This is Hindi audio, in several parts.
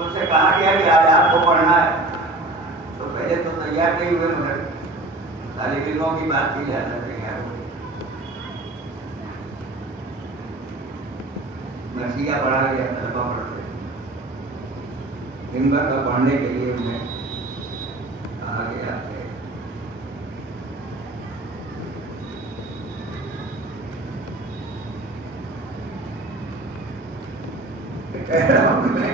उनसे कहा गया कि आज आपको पढ़ना है, तो पहले तो तैयार नहीं हुए, मगर तालिब इल्मों की बात की जाता तैयार हुए। मसीहा पढ़ा गया, तलबा पढ़ते, दिन भर का पढ़ने के लिए उन्हें कहा गया है। कह रहा हूं मैं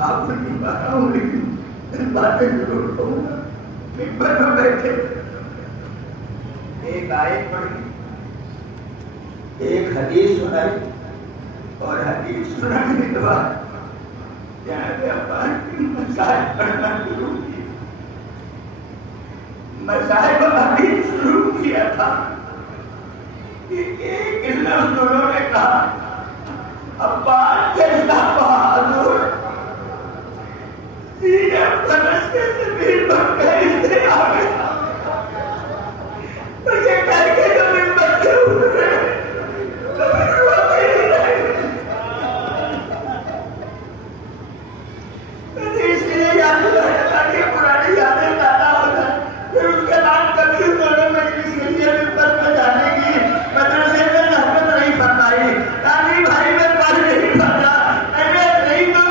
आपको नहीं पा रहा हूं, लेकिन बातें जरूर कहूंगा। मिंबर में बैठे एक आयत पढ़ी, एक हदीस सुनाई, और हदीस सुनाने के बाद मसाइल पढ़ना शुरू किया। मसाइल हदीस शुरू किया था कि एक लफ्ज़ उन्होंने कहा, अब्बास जैसा बहादुर सीने फरस के ज़मीन पर कैसे आ गया, तो ये करके ज़मीन पर से उतरे, ज़मीन रोके ही नहीं। इसलिए याद रखना कि पुरानी यादें ज्यादा हो जाए। फिर उसके बाद कभी उन्होंने मजलिस के लिए मिंबर पर जाने की मदरसे में रहमत नहीं फरमाई, ताकि भाई में पढ़ नहीं पाता, मैंने नहीं तो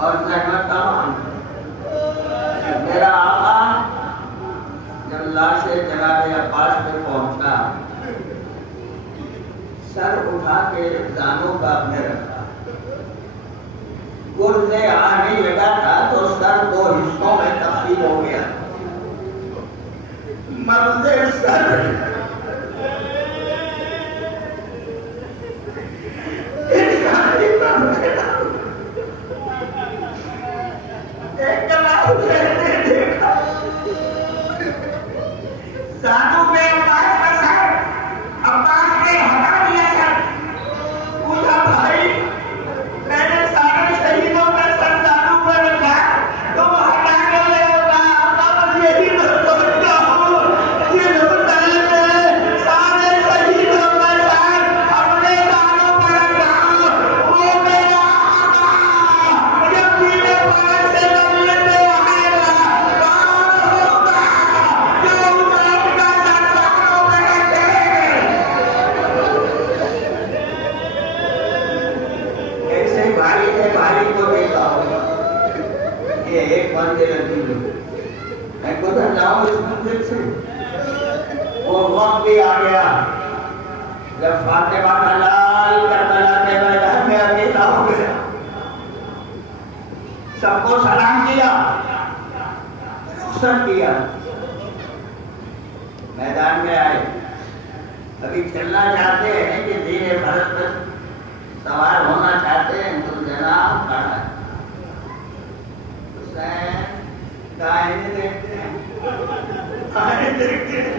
और मेरा आका जब लाश जनाबे अब्बास पे पहुंचा, सर उठा के दानों का अपने रखा, गुर्दे आने लगा था तो सर दो हिस्सों में तकसीम हो गया। मर्दे सर साधु में अब्बास का सर, अब्बास ने हटा दिया सर, पूछा भाई मैंने सारे शहीदों का सर साधु पर रखा, तुम हटा कर ले होगा, अब यही तो सोचता हूँ, ये लोग सारे शहीदों का सर अपने साधु पर रखा, वो मेरा जब सीने पर से लेते आएगा, भारी को देखा होगा, ये एक मंदिर मैं गुजर जाऊं इस मंदिर से, वो वक्त भी आ गया जब फातिमा का लाल करबला के मैदान में अकेला हो गया, सबको सलाम किया, रुखसत किया, मैदान में आए। अभी चलना चाहते हैं कि दीने फर्ज पर सवार होना चाहते हैं तो जनाब खड़ा है, हुसैन देखते हैं,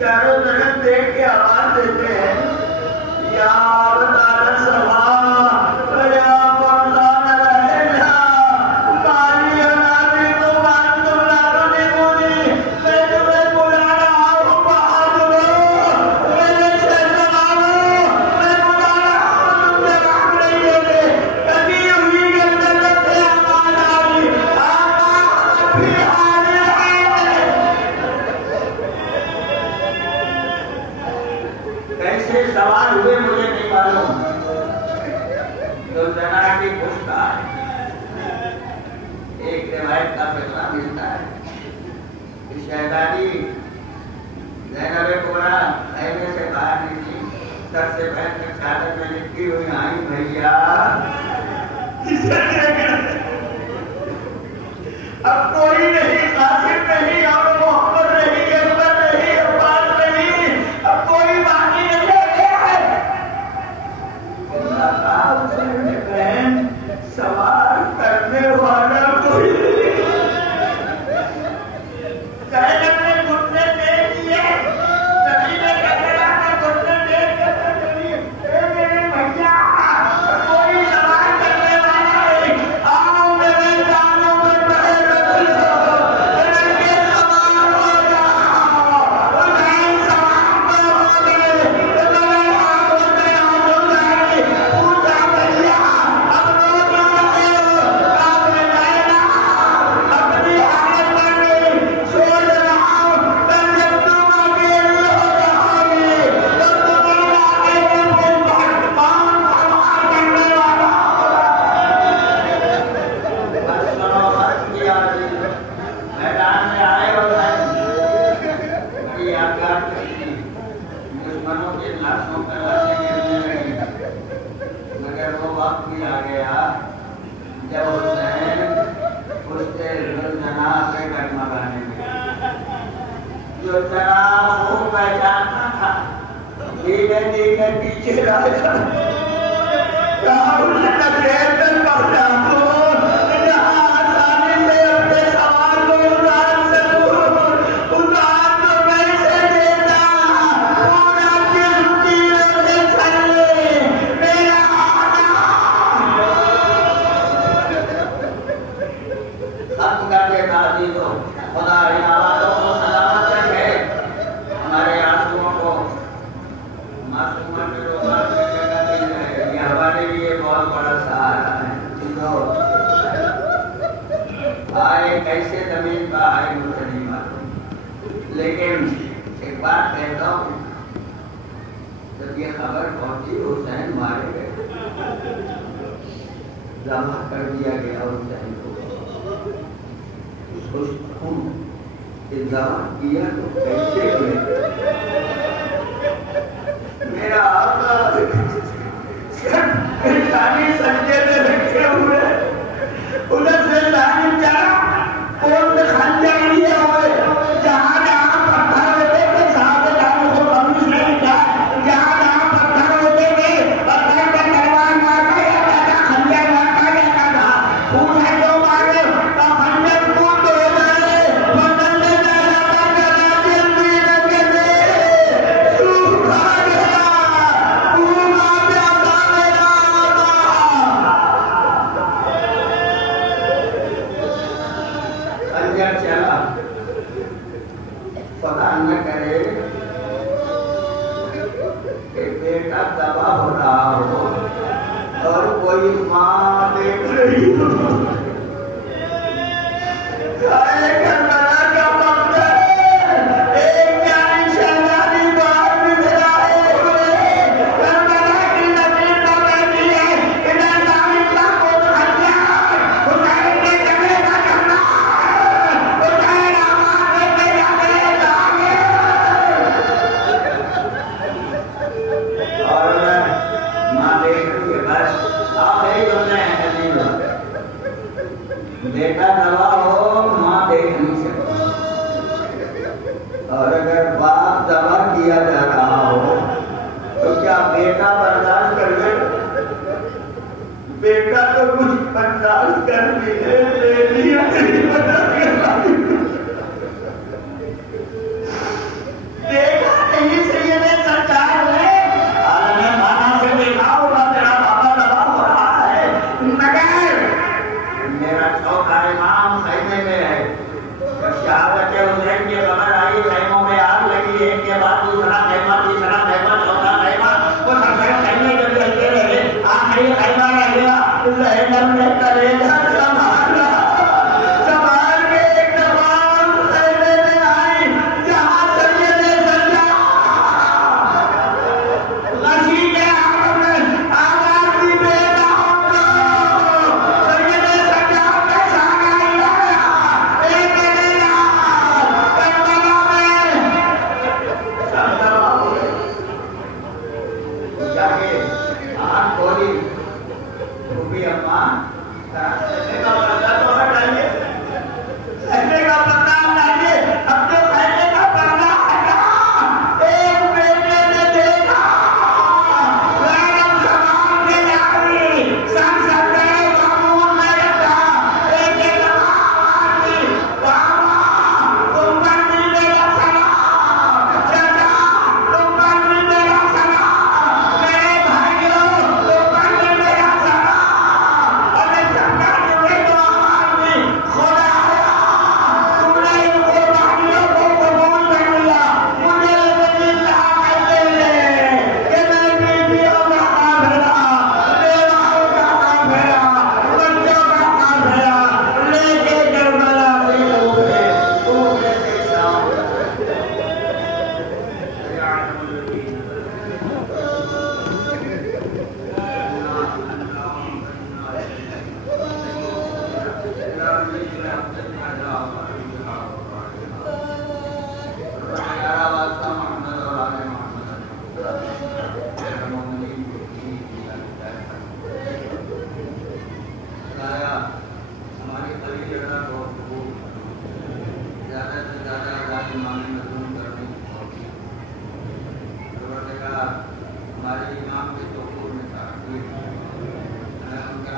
चारों तरफ देख के आवाज देते हैं, या अवतार सभा सवाल हुए मुझे नहीं मालूम, तो जना की पुष्टा एक रिवायत का फैसला मिलता है कि शहजादी ज़ैनब कुबरा ऐने से बाहर निकली, सर से पैर तक चादर में लिपटी हुई आई, भैया अब कोई नहीं, कासिम नहीं, और मोहम्मद नहीं, अकबर नहीं, अब्बास नहीं, अब कोई बाकी नहीं है। बहन सुलोचना वो पहचानना था। धीरे धीरे पीछे रह राहुल नचेतन पहुंचा तो जहां आसानी से अपने सवाल को उतार सकूं, उतार तो कैसे देता। पूरा दिल तीरों से चले मेरा आना। खत्म करके काजी दो खुदा इन आवाज़ों को सलामत रखे। हमारे आंसुओं को मासूमन के रोमांच में जगह दी है। ये हमारे लिए बहुत बड़ा सहारा है। आए कैसे जमीन का आए मुझे नहीं मालूम, लेकिन एक बात कहता हूँ, जब ये खबर पहुंची हुसैन मारे गए, जमा कर दिया गया हुसैन को। उसको जमा किया तो कैसे हुए? मेरा लानी संजय में रखे हुए उधर से लानी चला और में खंजर लिए हुए। जहाँ जहाँ पत्थर होते थे साहब लानी को कभी नहीं था। जहाँ जहाँ पत्थर होते थे पत्थर का तलवार मारता जाता था, खंजर मारता जाता था। पूछे तो मारे तो खंजर कूद हो गए। बदल में जाता जला दिल भी लगे थे। सूखा गया पूरा प्यासा मेरा खंजर चला। पता न करे कि बेटा दबा हो रहा हो और कोई माँ देख रही हो। करबला का मंजर एक प्यारी शहजादी बाहर निकल आए हुए। करबला की जमीन पर बैठी है। इधर जामिन का कोट खंजर हुसैन के जगह का झंडा। हुसैन आवाज देते जाते जागे। और माँ देख रही है, बस आप यही बोलते हैं बेटा दबा हो माँ देख नहीं सकती। और अगर बाप दबा किया जा रहा हो तो क्या बेटा बर्दाश्त कर ले? बेटा तो कुछ बर्दाश्त कर भी ले लिया। देखा नहीं सैयद सरकार ने आलम खाना से देखा होगा तेरा बाबा दबा हो रहा है, मगर मेरा चौथा इमाम खैमे में है। जब शहादत हुसैन की खबर आई, खैमों में आग लगी। एक के बाद दूसरा खैमा, तीसरा खैमा, चौथा खैमा। वो सबसे खैमे जब लगे रहे, आखिरी खैमा रह गया। ज़ैनब ने कलेजा संभाला, संभाल के एक दफा खैमे में आई जहाँ सैयद सज्जाद गशी के आग में आवाज दी, बेटा उठो। सैयद सज्जाद ने सारा हिलाया। एक दिन करबला में सब दबा हो गए। जाके आँख खोली, रूबी अम्मा कहने का पर्दा तो हटाइए, कहने का पर्दा हटाइए, अपने कहने का पर्दा हटा। एक बेटे ने देखा गैरम समान के जारी संसद में मामूल में रखा। एक एक आवाज दी, बाबा तुम पर भी मेरा सलाम, चाचा तुम पर भी मेरा सलाम, मेरे भाइयों तुम पर भी मेरा सलाम। अरे सरकार ने तो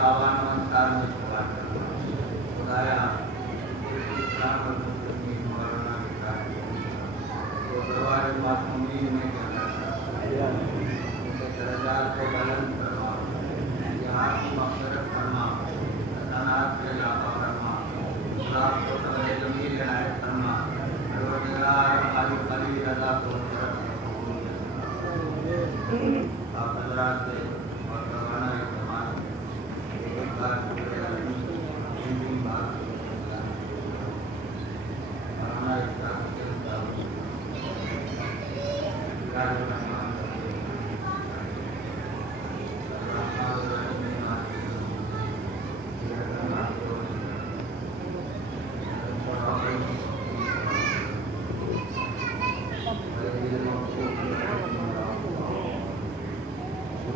पावन नमस्कार में स्वीकार करना खुदाया इस्लाम और मुस्लिम मौलाना का तो दरबार मासूमी में जाना दरजात को बुलंद करना यहाँ की मग़फ़िरत करना तनाज़ से लापा करना खुदा को तगड़े ज़मीर इनायत करना परवरदिगार हमारी बड़ी रज़ा को तरफ आप हज़रात से और रवाना इस्तेमाल एक बार पूरे तीन बार रवाना इस्लाम के मुताबिक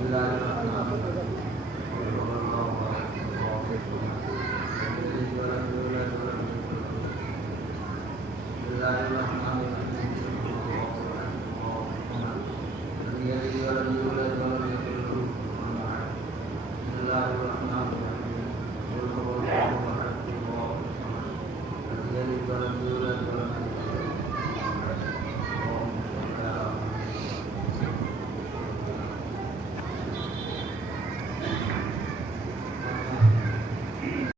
Gracias.